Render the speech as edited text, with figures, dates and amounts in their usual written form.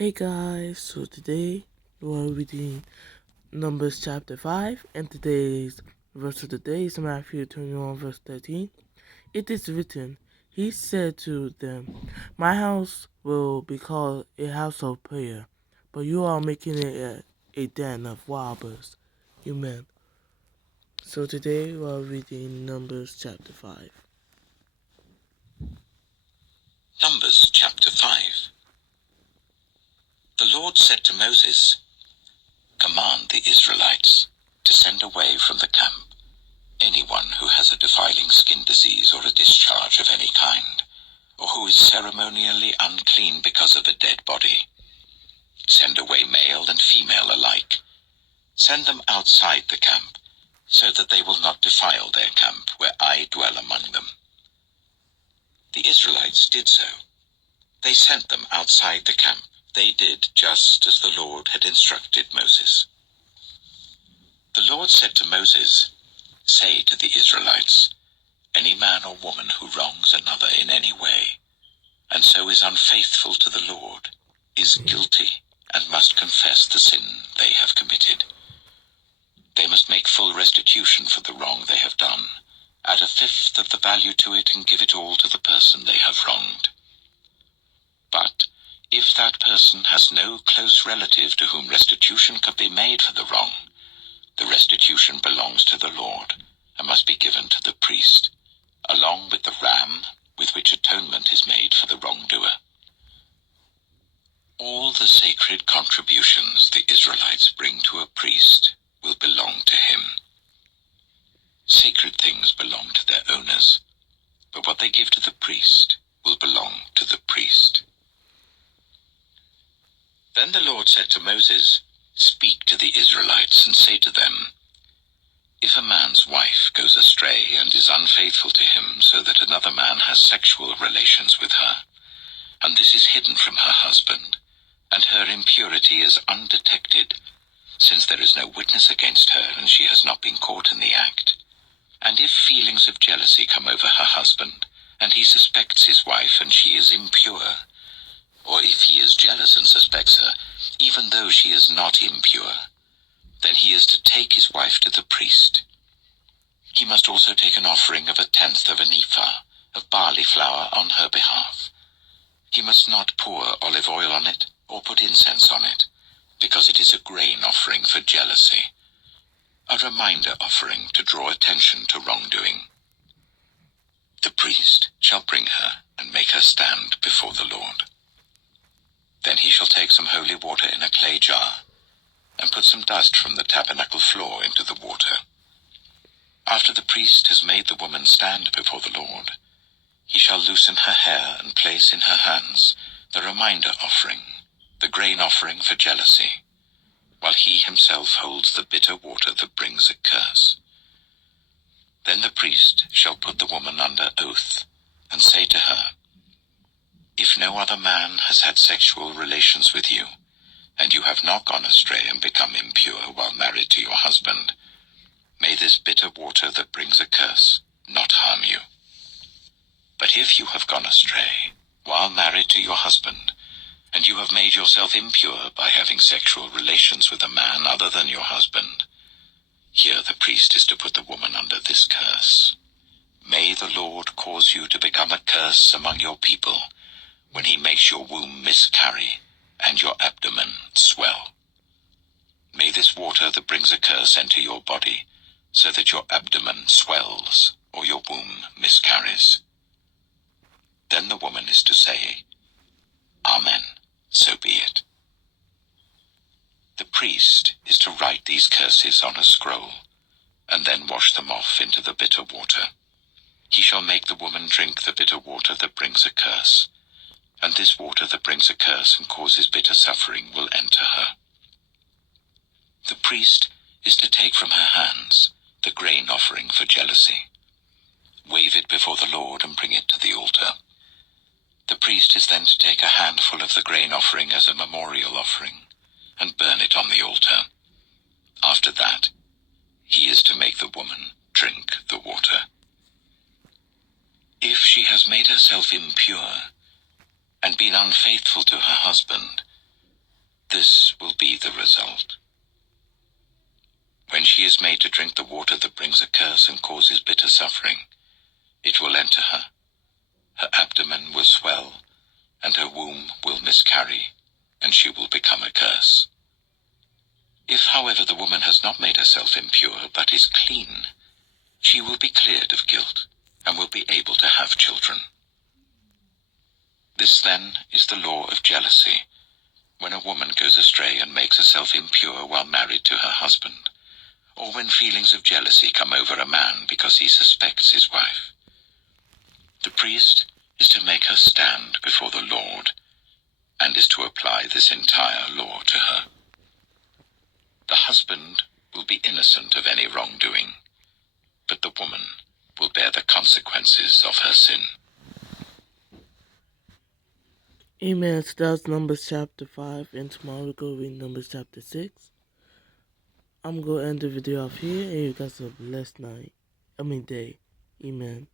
Hey guys, so today we're reading Numbers chapter 5, and today's verse of the day is Matthew 21 verse 13. It is written, He said to them, My house will be called a house of prayer, but you are making it a den of robbers. Amen. So today we're reading Numbers chapter 5. Numbers chapter 5. The Lord said to Moses, Command the Israelites to send away from the camp anyone who has a defiling skin disease or a discharge of any kind, or who is ceremonially unclean because of a dead body. Send away male and female alike. Send them outside the camp, so that they will not defile their camp where I dwell among them. The Israelites did so. They sent them outside the camp. They did just as the Lord had instructed Moses. The Lord said to Moses, Say to the Israelites, any man or woman who wrongs another in any way, and so is unfaithful to the Lord, is guilty and must confess the sin they have committed. They must make full restitution for the wrong they have done, add a fifth of the value to it and give it all to the person they have wronged. But if that person has no close relative to whom restitution could be made for the wrong, the restitution belongs to the Lord and must be given to the priest, along with the ram with which atonement is made for the wrongdoer. All the sacred contributions the Israelites bring to a priest will belong to him. Sacred things belong to their owners, but what they give to the priest will belong to the priest. Then the Lord said to Moses, Speak to the Israelites and say to them, If a man's wife goes astray and is unfaithful to him so that another man has sexual relations with her, and this is hidden from her husband, and her impurity is undetected, since there is no witness against her and she has not been caught in the act, and if feelings of jealousy come over her husband, and he suspects his wife and she is impure, or if he is jealous and suspects her, even though she is not impure, then he is to take his wife to the priest. He must also take an offering of 1/10 of an ephah of barley flour on her behalf. He must not pour olive oil on it or put incense on it, because it is a grain offering for jealousy, a reminder offering to draw attention to wrongdoing. The priest shall bring her and make her stand before the Lord. Then he shall take some holy water in a clay jar, and put some dust from the tabernacle floor into the water. After the priest has made the woman stand before the Lord, he shall loosen her hair and place in her hands the reminder offering, the grain offering for jealousy, while he himself holds the bitter water that brings a curse. Then the priest shall put the woman under oath, and say to her, If no other man has had sexual relations with you, and you have not gone astray and become impure while married to your husband, may this bitter water that brings a curse not harm you. But if you have gone astray while married to your husband, and you have made yourself impure by having sexual relations with a man other than your husband, here the priest is to put the woman under this curse. May the Lord cause you to become a curse among your people when he makes your womb miscarry and your abdomen swell. May this water that brings a curse enter your body, so that your abdomen swells or your womb miscarries. Then the woman is to say, Amen, so be it. The priest is to write these curses on a scroll, and then wash them off into the bitter water. He shall make the woman drink the bitter water that brings a curse, and this water that brings a curse and causes bitter suffering will enter her. The priest is to take from her hands the grain offering for jealousy, wave it before the Lord and bring it to the altar. The priest is then to take a handful of the grain offering as a memorial offering and burn it on the altar. After that, he is to make the woman drink the water. If she has made herself impure and been unfaithful to her husband, This will be the result. When she is made to drink the water that brings a curse and causes bitter suffering, it will enter her. Her abdomen will swell, and her womb will miscarry, and she will become a curse. If, however, the woman has not made herself impure, but is clean, she will be cleared of guilt, and will be able to have children. This, then, is the law of jealousy, when a woman goes astray and makes herself impure while married to her husband, or when feelings of jealousy come over a man because he suspects his wife. The priest is to make her stand before the Lord, and is to apply this entire law to her. The husband will be innocent of any wrongdoing, but the woman will bear the consequences of her sin. Amen. So that's Numbers chapter 5, and tomorrow we'll go read Numbers chapter 6. I'm going to end the video off here, and you guys have a blessed day. Amen.